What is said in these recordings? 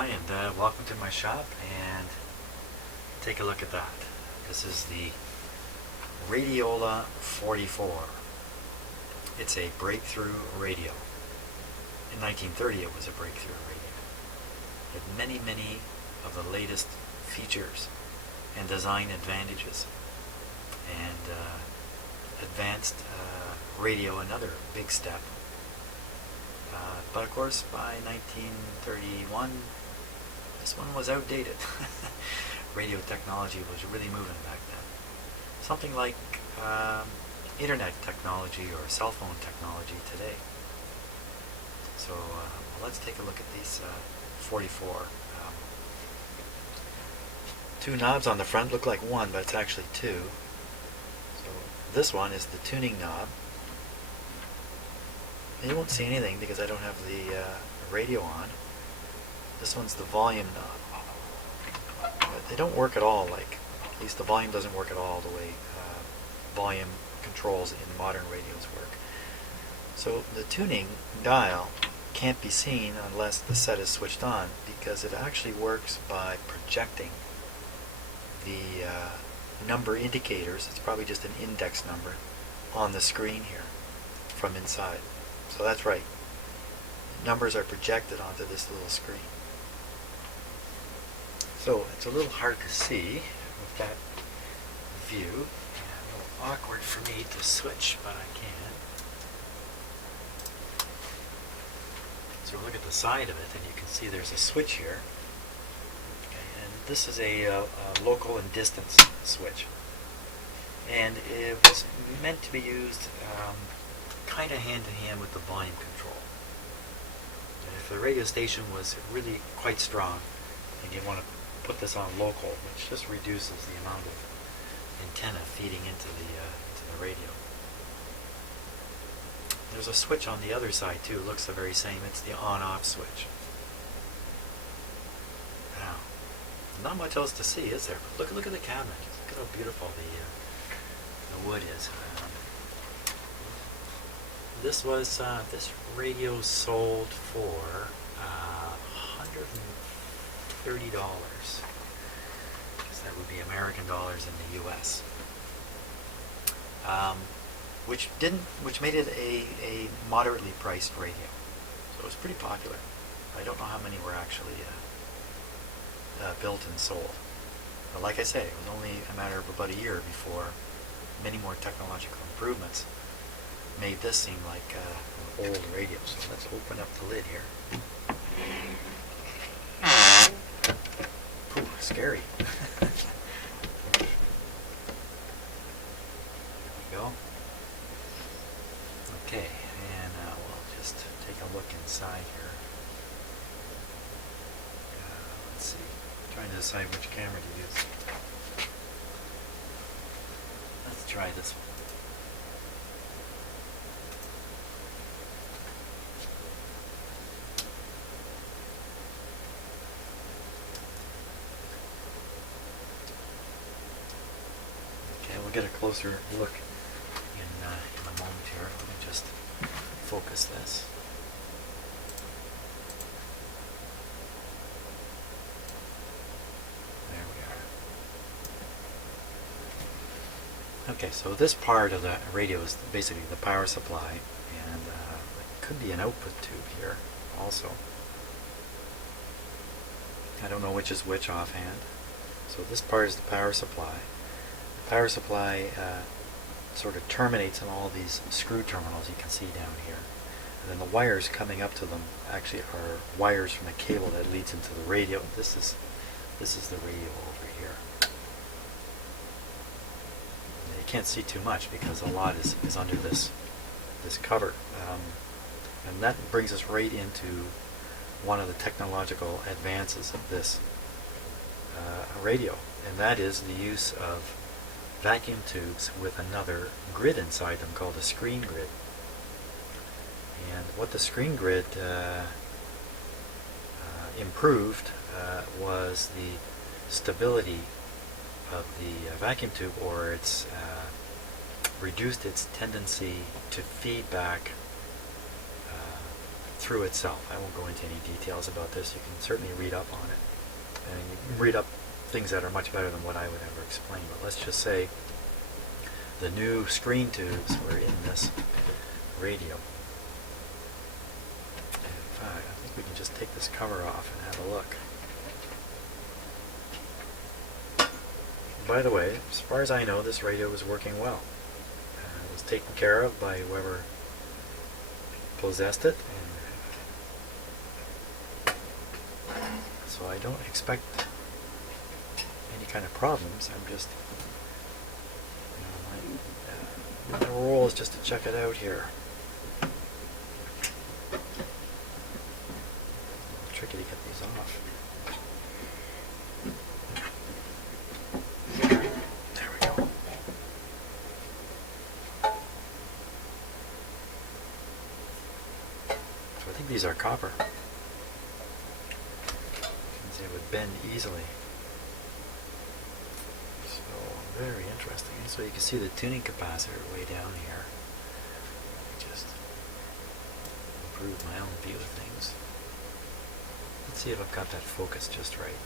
Hi, and welcome to my shop, and take a look at that. This is the Radiola 44. It's a breakthrough radio. In 1930 it was a breakthrough radio. It had many of the latest features and design advantages, and advanced radio another big step. But of course, by 1931, this one was outdated. Radio technology was really moving back then. Something like internet technology or cell phone technology today. So let's take a look at these 44. Two knobs on the front look like one, but it's actually two. So this one is the tuning knob. You won't see anything because I don't have the radio on. This one's the volume knob. But they don't work at all at least the volume doesn't work at all the way volume controls in modern radios work. So the tuning dial can't be seen unless the set is switched on, because it actually works by projecting the number indicators. It's probably just an index number on the screen here from inside. So that's right. Numbers are projected onto this little screen. So it's a little hard to see with that view. And a little awkward for me to switch, but I can. So look at the side of it, and you can see there's a switch here. Okay, and this is a local and distance switch. And it was meant to be used kind of hand-in-hand with the volume control. And if the radio station was really quite strong, and you want to put this on local, which just reduces the amount of antenna feeding into the radio. There's a switch on the other side too. It looks the very same. It's the on-off switch. Now, not much else to see, is there? But look at the cabinet. Look at how beautiful the wood is. This radio sold for $130. Because that would be American dollars in the U.S. Which made it a moderately priced radio. So it was pretty popular. I don't know how many were actually built and sold. But like I say, it was only a matter of about a year before many more technological improvements made this seem like an old radio. So let's open up the lid here. Ooh, scary. There we go. Okay, and we'll just take a look inside here. Let's see. I'm trying to decide which camera to use. Let's try this one. We'll get a closer look in a moment here. Let me just focus this. There we are. Okay, so this part of the radio is basically the power supply, and it could be an output tube here also. I don't know which is which offhand. So this part is the power supply. Power supply sort of terminates in all these screw terminals you can see down here. And then the wires coming up to them actually are wires from the cable that leads into the radio. This is the radio over here. And you can't see too much because a lot is under this cover. And that brings us right into one of the technological advances of this radio, and that is the use of vacuum tubes with another grid inside them called a screen grid. And what the screen grid improved was the stability of the vacuum tube, or it's reduced its tendency to feed back breakthrough itself. I won't go into any details about this. You can certainly read up on it. And you can read up things that are much better than what I would ever explain. But let's just say the new screen tubes were in this radio. In fact, I think we can just take this cover off and have a look. By the way, as far as I know, this radio was working well. It was taken care of by whoever possessed it, and so I don't expect any kind of problems. I'm just, my role is just to check it out here. Tricky to get these off. These are copper. You can see it would bend easily. So very interesting. And so you can see the tuning capacitor way down here. Just improve my own view of things. Let's see if I've got that focus just right.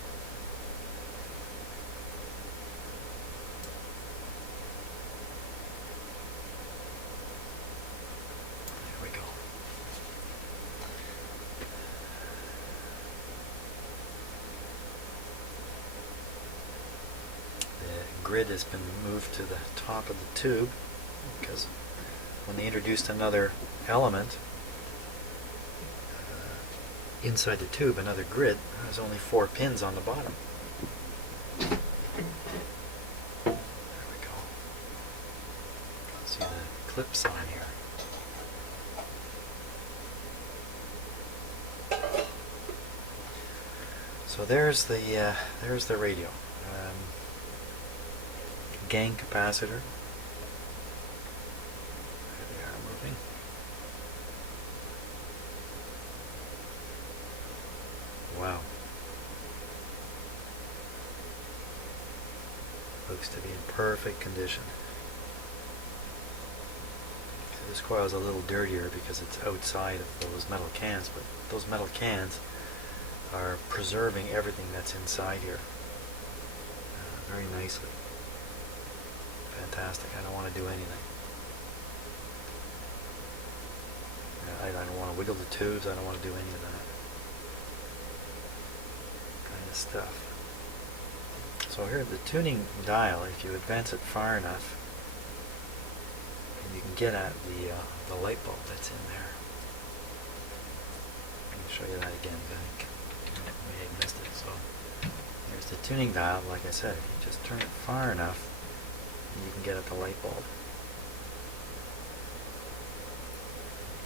Grid has been moved to the top of the tube because when they introduced another element inside the tube, another grid, there's only 4 pins on the bottom. There we go. See the clips on here. So there's the radio. Gain capacitor. There they are moving. Wow. Looks to be in perfect condition. This coil is a little dirtier because it's outside of those metal cans, but those metal cans are preserving everything that's inside here very nicely. Fantastic. I don't want to do anything. I don't want to wiggle the tubes. I don't want to do any of that kind of stuff. So here, the tuning dial, if you advance it far enough, you can get at the light bulb that's in there. Let me show you that again, but I think you may have missed it. So here's the tuning dial. Like I said, if you just turn it far enough, you can get at the light bulb.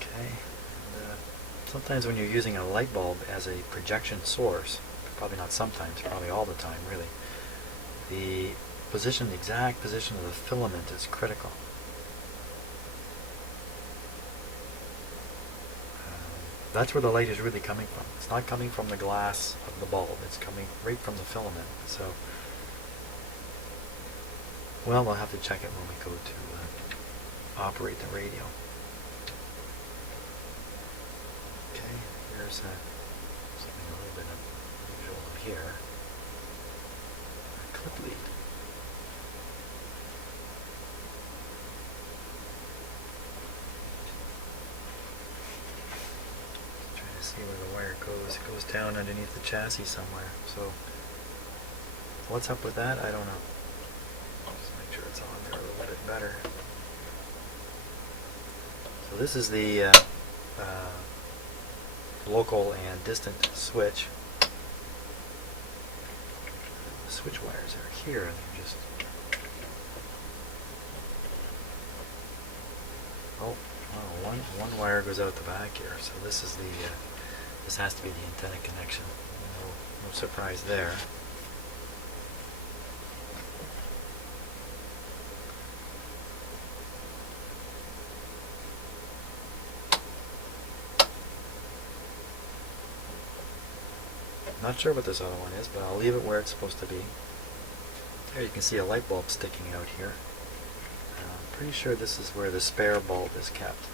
Okay. And, sometimes when you're using a light bulb as a projection source, probably not sometimes, probably all the time really, the exact position of the filament is critical. That's where the light is really coming from. It's not coming from the glass of the bulb, it's coming right from the filament. So, well, we'll have to check it when we go to operate the radio. Okay, here's something a little bit unusual here. A clip lead. Trying to see where the wire goes. It goes down underneath the chassis somewhere. So, what's up with that? I don't know. It's on there a little bit better. So this is the local and distant switch. The switch wires are here, and they're just one wire goes out the back here. So this is this has to be the antenna connection. No surprise there. Not sure what this other one is, but I'll leave it where it's supposed to be. Here you can see a light bulb sticking out here. I'm pretty sure this is where the spare bulb is kept.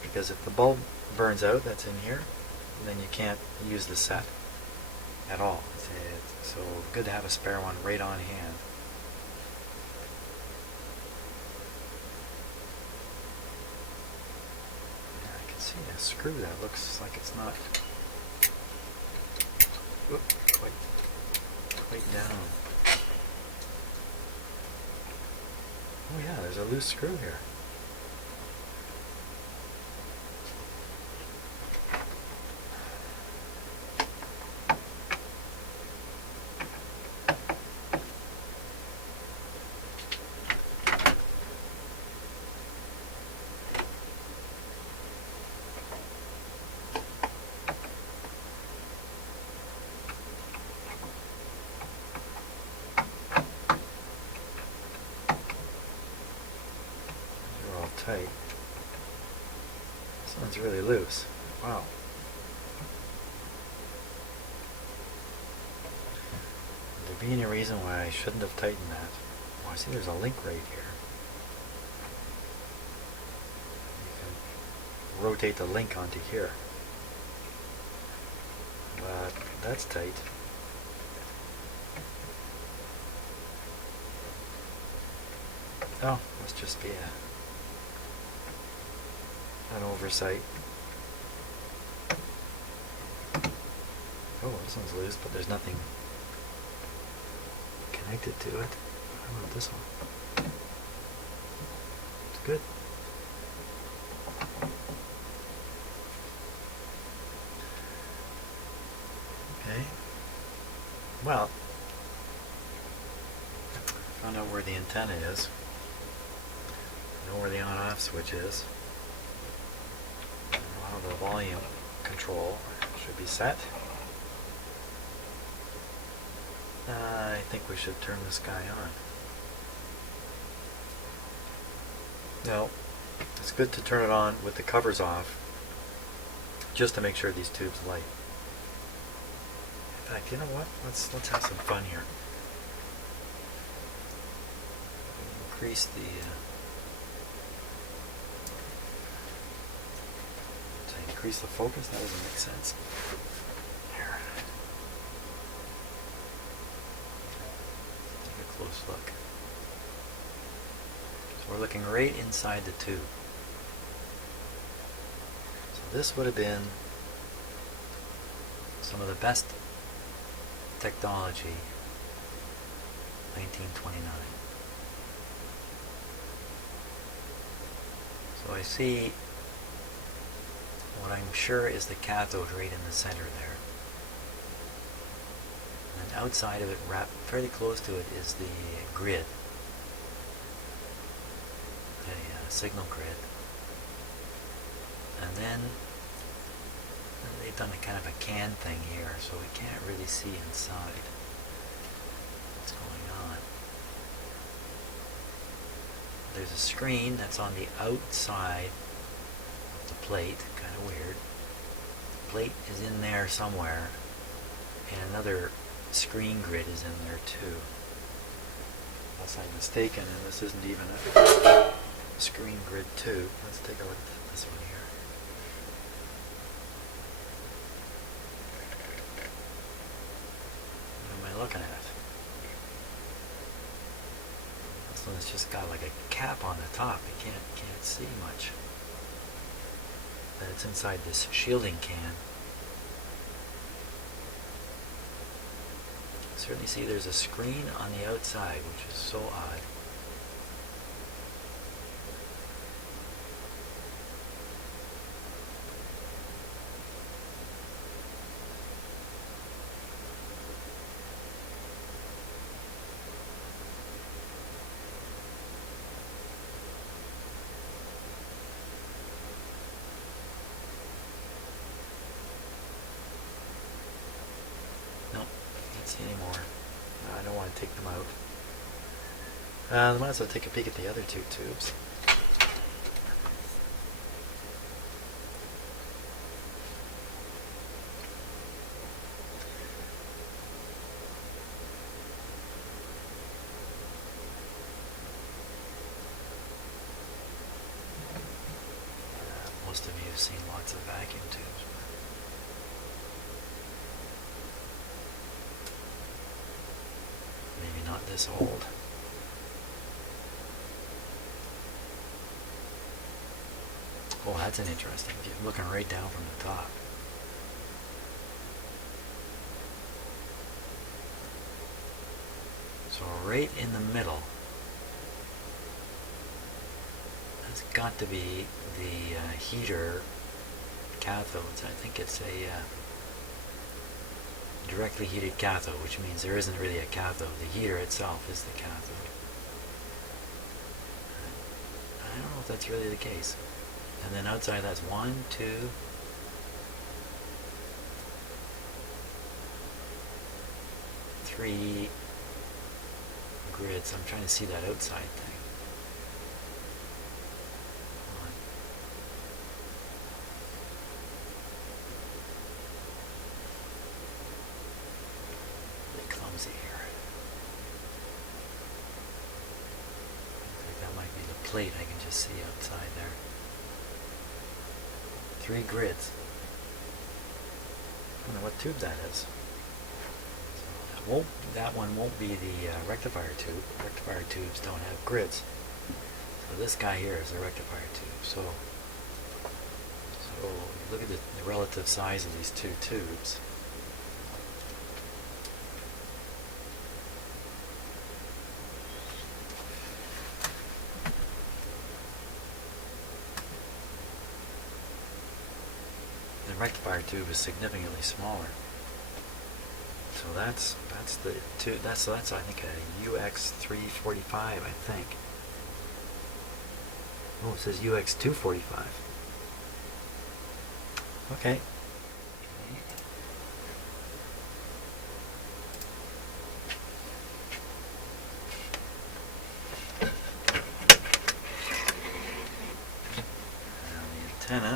Because if the bulb burns out that's in here, then you can't use the set at all. So good to have a spare one right on hand. Yeah, I can see a screw that looks like it's not quite down. Oh yeah, there's a loose screw here. Tight. This one's really loose. Wow. Would there be any reason why I shouldn't have tightened that? Oh, I see there's a link right here. You can rotate the link onto here. But that's tight. Oh, must just be an oversight. Oh, this one's loose, but there's nothing connected to it. How about this one? It's good. Okay. Well, found out where the antenna is. Know where the on-off switch is. Know how the volume control should be set. I think we should turn this guy on. Now, it's good to turn it on with the covers off, just to make sure these tubes light. In fact, you know what? Let's have some fun here. Increase the increase the focus. That doesn't make sense. Here. Take a close look. So we're looking right inside the tube. So this would have been some of the best technology, 1929. So I see what I'm sure is the cathode right in the center there. And outside of it, wrapped fairly close to it, is the grid, a signal grid. And then they've done a kind of a can thing here, so we can't really see inside what's going on. There's a screen that's on the outside of the plate, kind of weird. The plate is in there somewhere, and another screen grid is in there too. Unless I'm mistaken, and this isn't even a screen grid tube. Let's take a look at this one here. What am I looking at? This one's just got like a cap on the top. You can't see much. And it's inside this shielding can. Certainly see there's a screen on the outside, which is so odd. Anymore. I don't want to take them out. I might as well take a peek at the other two tubes. Most of you have seen lots of vacuum this old. Oh, that's an interesting view. I'm looking right down from the top. So right in the middle has got to be the heater cathodes. I think it's a directly heated cathode, which means there isn't really a cathode. The heater itself is the cathode. I don't know if that's really the case. And then outside that's 1, 2, 3 grids. I'm trying to see that outside thing. Really clumsy here. I think that might be the plate I can just see outside there. 3 grids. I don't know what tube that is. So that one won't be the rectifier tube. Rectifier tubes don't have grids. So this guy here is a rectifier tube. So look at the relative size of these 2 tubes. The rectifier tube is significantly smaller. So that's the two. That's I think a UX345. I think. Oh, it says UX245. Okay. Now the antenna.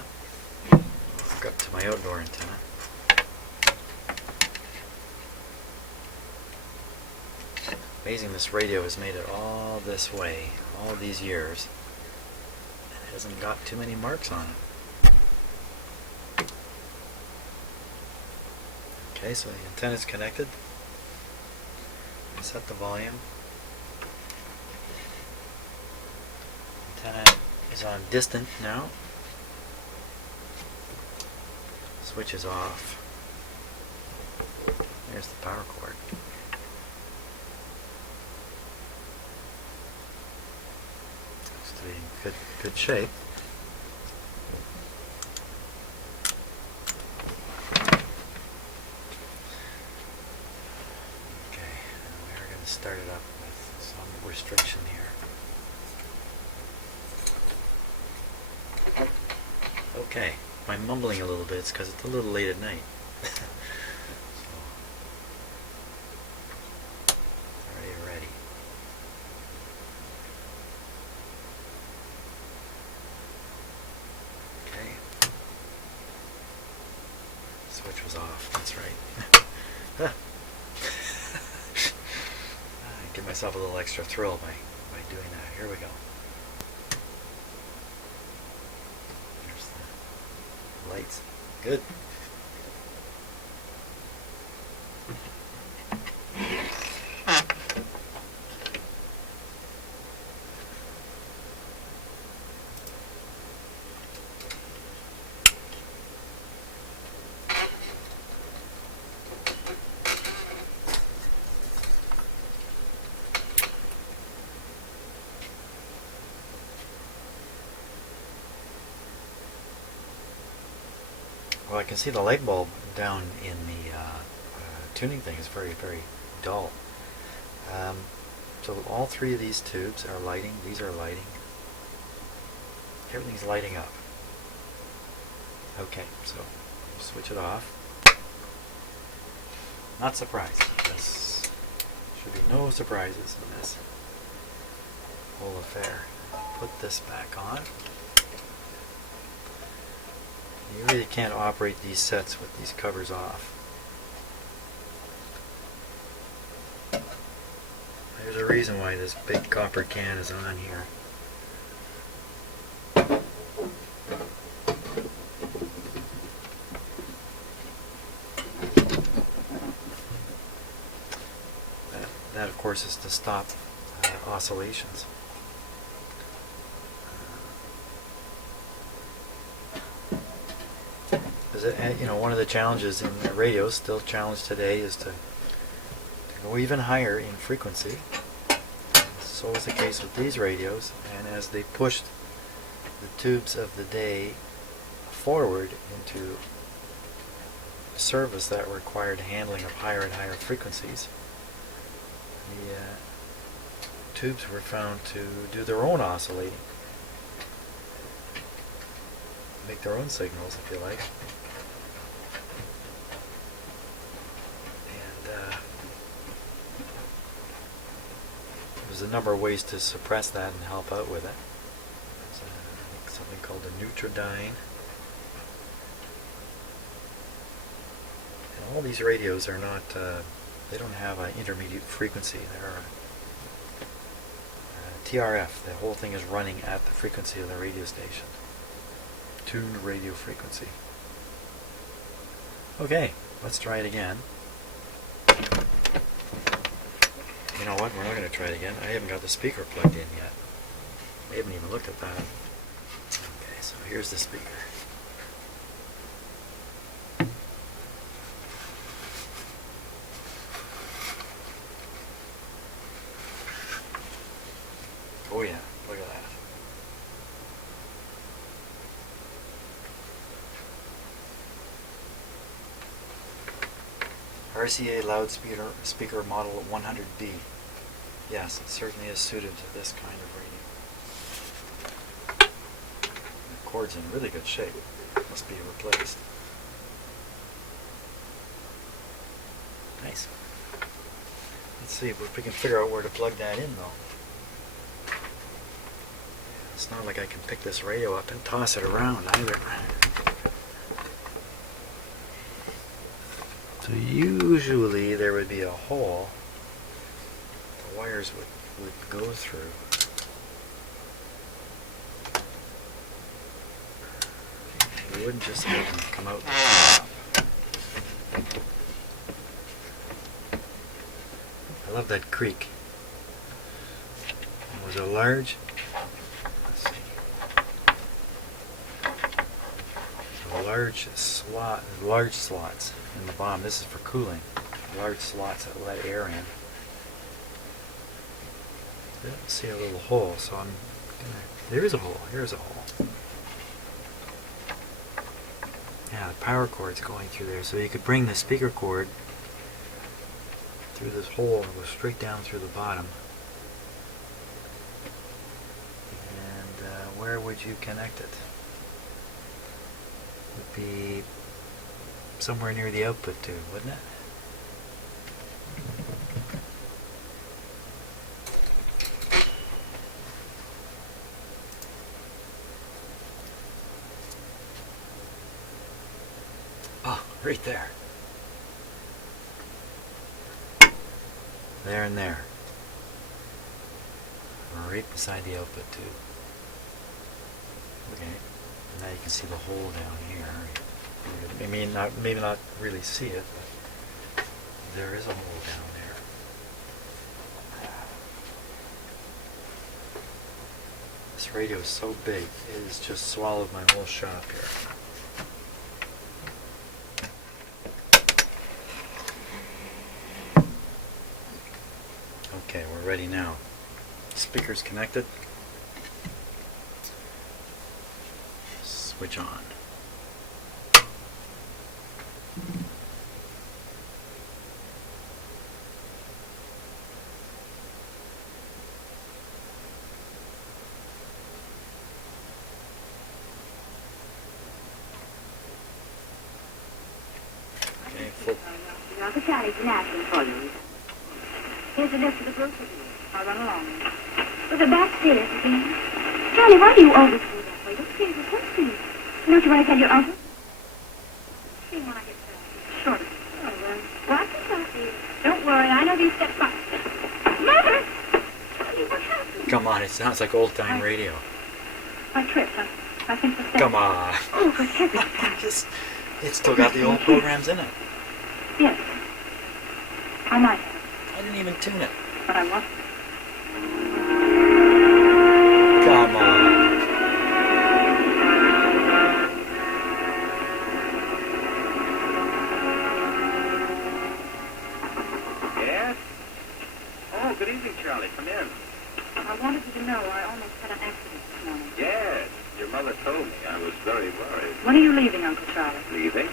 Hook up to my outdoor antenna. Amazing, this radio has made it all this way, all these years, and it hasn't got too many marks on it. Okay, so the antenna is connected. Set the volume. Antenna is on distant now. Switch is off. There's the power cord. Looks to be in good shape. Okay, we're going to start it up with some restriction here. Okay. If I'm mumbling a little bit, it's because it's a little late at night. Are you ready? Okay. Switch was off, that's right. I give myself a little extra thrill by doing that. Here we go. Lights. Good. Well, I can see the light bulb down in the tuning thing is very, very dull. So all 3 of these tubes are lighting. These are lighting. Everything's lighting up. Okay, so switch it off. Not surprised. This should be no surprises in this whole affair. Put this back on. You really can't operate these sets with these covers off. There's a reason why this big copper can is on here. That of course, is to stop oscillations. One of the challenges in radios, still a challenge today, is to go even higher in frequency. So was the case with these radios, and as they pushed the tubes of the day forward into service that required handling of higher and higher frequencies, the tubes were found to do their own oscillating, make their own signals, if you like. And there's a number of ways to suppress that and help out with it. There's something called a Nutridyne. And all these radios are not, they don't have an intermediate frequency. They're TRF. The whole thing is running at the frequency of the radio station. Tuned radio frequency. Okay, let's try it again. You know what, we're not going to try it again. I haven't got the speaker plugged in yet. I haven't even looked at that. Okay, so here's the speaker. Oh yeah, look at that. RCA loudspeaker model 100B. Yes, it certainly is suited to this kind of radio. The cord's in really good shape. Must be replaced. Nice. Let's see if we can figure out where to plug that in, though. It's not like I can pick this radio up and toss it around either. So usually there would be a hole the wires would go through. They wouldn't just make them come out the top. I love that creak. It was a large, let's see, so large slots in the bottom. This is for cooling. Large slots that let air in. I don't see a little hole, so I'm gonna. There is a hole. Here's a hole. Yeah, the power cord's going through there, so you could bring the speaker cord through this hole and go straight down through the bottom. And where would you connect it? Would be somewhere near the output tube, wouldn't it? Oh, right there. There and there. Right beside the output tube. Okay. Now you can see the hole down here. I mean, maybe not really see it, but there is a hole down there. This radio is so big, it has just swallowed my whole shop here. Okay, we're ready now. Speaker's connected. Switch on. Okay, full. The carriage and asking for you. Here's a list of the groceries. I'll run along. With the back stairs again. Charlie, why do you always go that way? Those stairs are so steep. Don't you want to tell your uncle? See when I get shorter. Oh, well. Watch yourself. Don't worry, I know these steps by. Mother! Charlie, what happened? Come on, it sounds like old-time radio. I tripped. I think the steps. Come on. Oh, for heaven's sake. It's still got the old programs in it. Yes. I might have. I didn't even tune it. But I wasn't. Come on. Yes? Oh, good evening, Charlie. Come in. I wanted you to know I almost had an accident this morning. Yes, your mother told me. I was very worried. When are you leaving, Uncle Charlie? Leaving?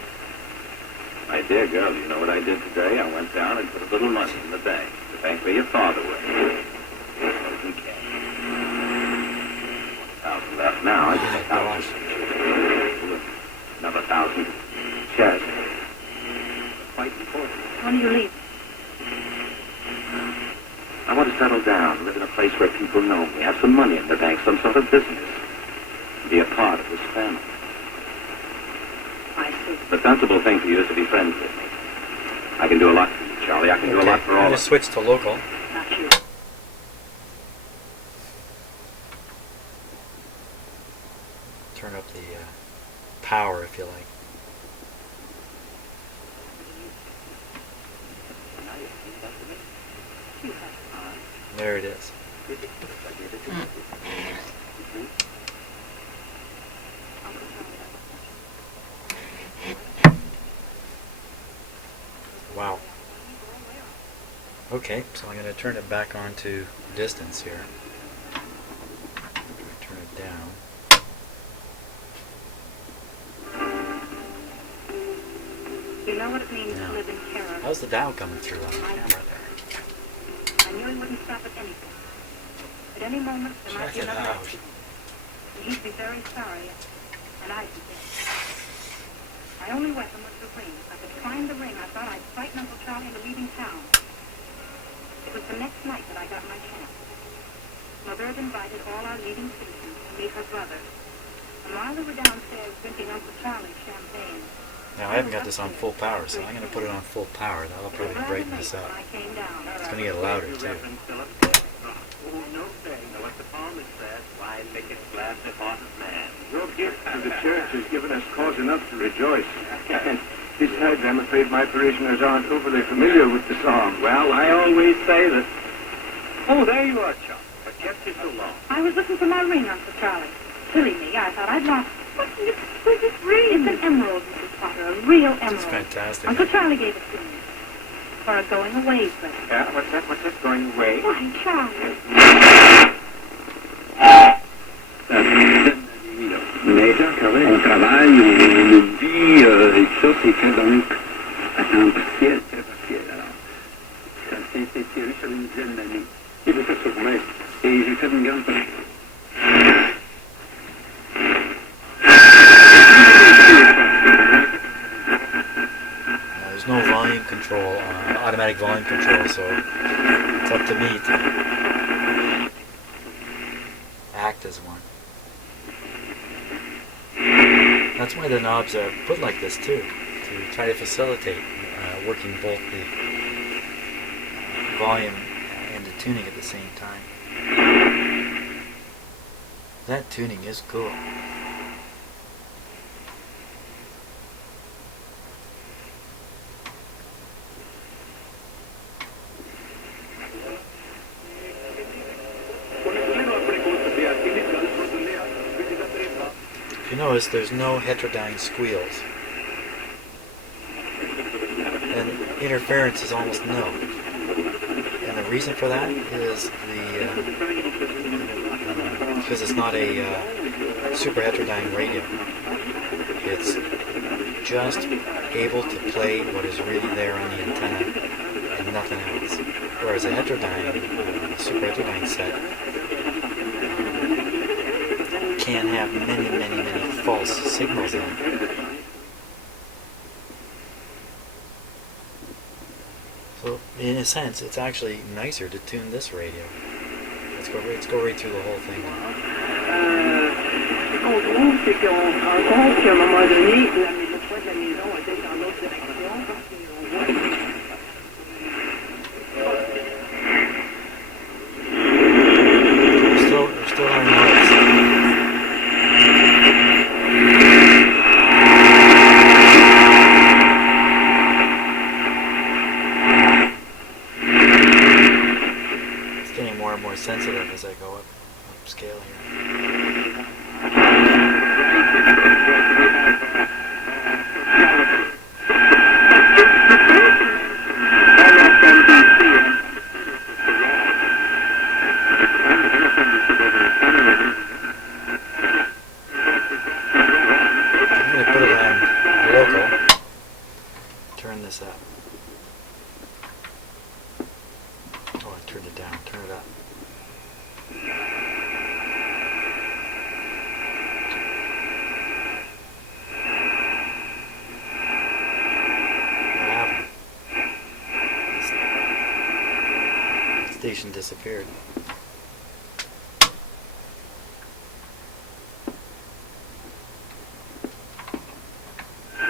My dear girl, you know what I did today? I went down and put a little money in the bank. The bank where your father worked. $1,000 cash. $1,000 left now. I just Gosh. another 1,000 shares. Quite important. When are you leaving? I want to settle down, live in a place where people know me, have some money in the bank, some sort of business, be a part of this family. I see. The sensible thing for you is to be friends with me. I can do a lot for you, Charlie. I can do a lot for all I'm of going us. to switch to local. Not you. Turn up the power if you like. There it is. Wow. Okay, so I'm going to turn it back on to distance here. Turn it down. You know what it means Yeah. to live in terror. How's the dial coming through on the camera there? I knew he wouldn't stop at anything. At any moment, there might Check be it another out. accident. And he'd be very sorry, and I'd be dead. My only weapon was the ring. If I could find the ring, I thought I'd frighten Uncle Charlie into leaving town. It was the next night that I got my chance. Mother had invited all our leading citizens to meet her brother. And while they were downstairs drinking Uncle Charlie's champagne, Now I haven't got this on full power, so I'm going to put it on full power. That'll probably brighten this up. when I came down. It's going to get louder too. Oh, no thing. What the psalmist says, why make it glad the heart of man? Your gift to the church has given us cause enough to rejoice. Besides, I'm afraid my parishioners aren't overly familiar with the song. Well, I always say that... Oh, there you are, Chuck. What kept you so long? I was looking for my ring, Uncle Charlie. Silly me, I thought I'd lost it. What's this ring? It's an emerald, Mrs. Potter, a real emerald. It's fantastic. Uncle Charlie gave it to me. For a going away present. Yeah, what's that? What's that going away? Why, Charlie. On travaille, on vit, et tout ça, c'est fait donc à temps partiel, très partiel. Alors, ça s'est étiré sur une dizaine d'années. Et j'ai fait ça pour moi. Et j'ai fait une grande partie. There's no volume control, automatic volume control, so it's up to me to act as one. That's why the knobs are put like this too, to try to facilitate working both the volume and the tuning at the same time. That tuning is cool. If you notice, there's no heterodyne squeals. And interference is almost no. And the reason for that is because it's not a super heterodyne radio. It's just able to play what is really there on the antenna and nothing else. Whereas a heterodyne, super heterodyne set can have many, many, many false signals in it. So, in a sense, it's actually nicer to tune this radio. Let's go right through the whole thing. Ce qu'on trouve, c'est qu'on se rend compte qu'à un moment donné, le poids de la maison était dans l'autre direction, parce qu'on voit... We're still on noise. sensitive as I go upscale here. I'm going to put it on local. Turn this up. Oh, I turned it down. Turn it up. What happened? The station disappeared. Oh,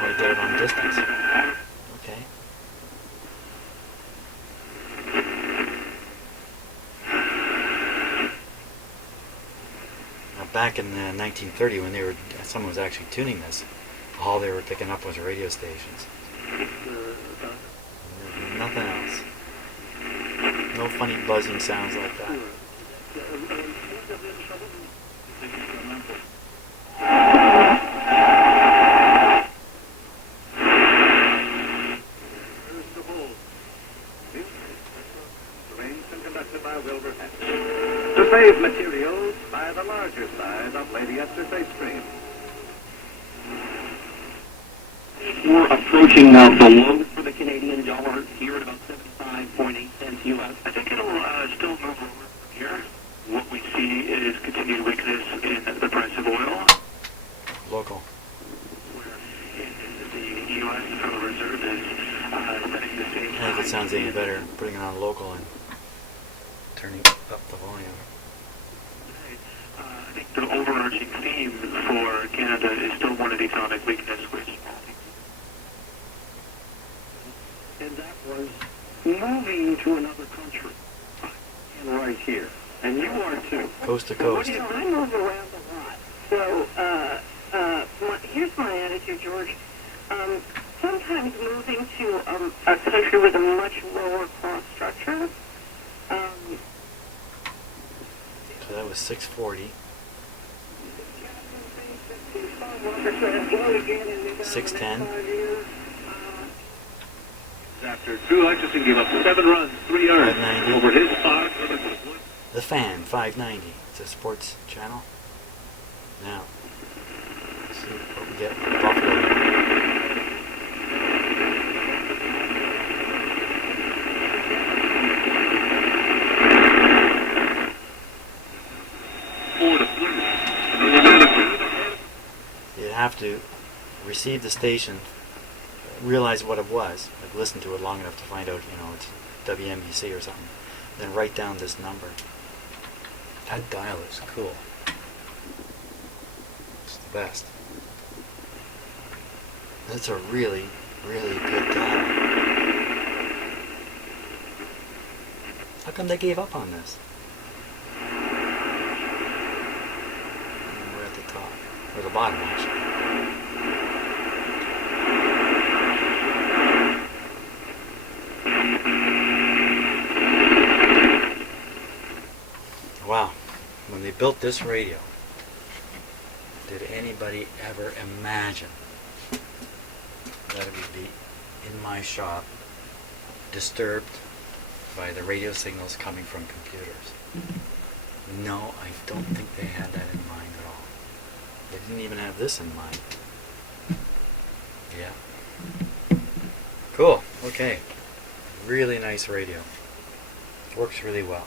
I did it on distance. Okay. Now, back in 1930, when someone was actually tuning this, all they were picking up was radio stations. Nothing else. No funny buzzing sounds like that. To save materials, buy the larger size of Lady Esther's ice cream. We're approaching now the low for the Canadian dollar here at about 75.8 cents U.S. I think it'll still move over here. What we see is continued weakness in the price of oil, Local. where the U.S. Federal Reserve is setting the stage. I think it sounds any better putting it on local and turning up the volume. I think the overarching theme for Canada is still one of economic weakness, which And that was moving to another country. And right here. And you are too. Coast to coast. You know, I move around a lot. So, here's my attitude, George. Sometimes moving to a country with a much lower cost structure, So that was 640. 610. After Drew Hutchison gave up 7 runs, 3 earned 590. over his 5. The Fan, 590. It's a sports channel. Now, let's see what we get from Buffalo. You have to receive the station, realize what it was, like listen to it long enough to find out, it's WNBC or something, then write down this number. That dial is cool. It's the best. That's a really, really good dial. How come they gave up on this? We're at the top, or the bottom actually. Wow, when they built this radio, did anybody ever imagine that it would be in my shop, disturbed by the radio signals coming from computers? No, I don't think they had that in mind at all. They didn't even have this in mind. Yeah. Cool, okay. Really nice radio. Works really well.